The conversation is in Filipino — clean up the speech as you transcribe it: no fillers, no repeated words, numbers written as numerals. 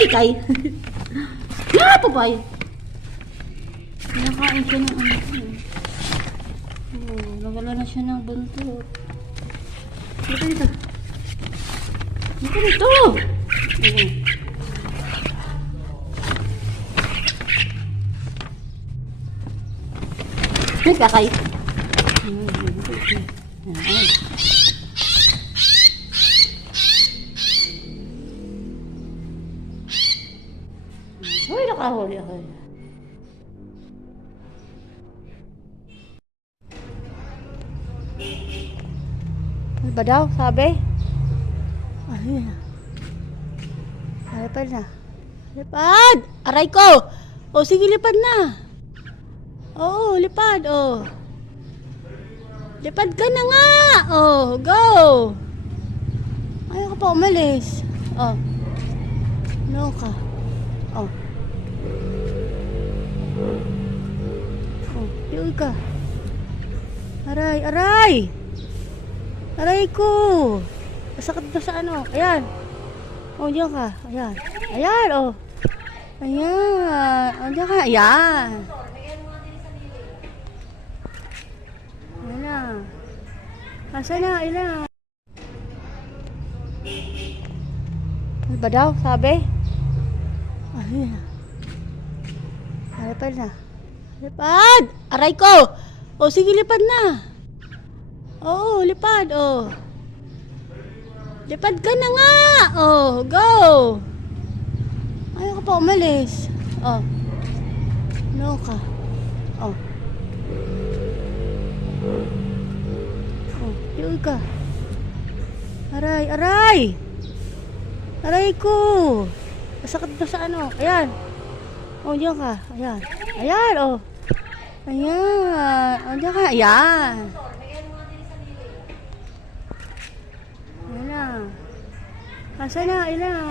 Ikay. Ya, papay. Nakain siya ng ano ko. Oh, nawala na siya ng buntot. Dito, dito. Dito, dito. Kakay. Uy, nakahuli ako. Ano ba daw? Sabi? Ayun na. Lipad na. Lipad! Aray ko! O, sige, lipad na. Oo, lipad. O. Lipad ka na nga. O, go! Ayaw ka pa umalis. O. No ka. O. O, yun ka. Aray, aray! Aray ko! Masakit na sa ano. Ayan. O, diyan ka. Ayan. Ayan, o. Ayan. O, diyan ka. Ayan. Ayan na. Asa na? Ayan na. Ano ba daw? Sabi? Ayun na. Lipad na. Lipad! Aray ko! O, sige, lipad na. Oo, lipad. O. Lipad ka na nga. O, go! Ayaw ka pa umalis. O. No ka. O. O, yun ka. Aray, aray! Aray ko! Masakit na sa ano. Ayan. O, diyan ka. Ayan. Ayan, o. Ayan. O, diyan ka. Ayan. Ayan na. Asa na? Ayan na.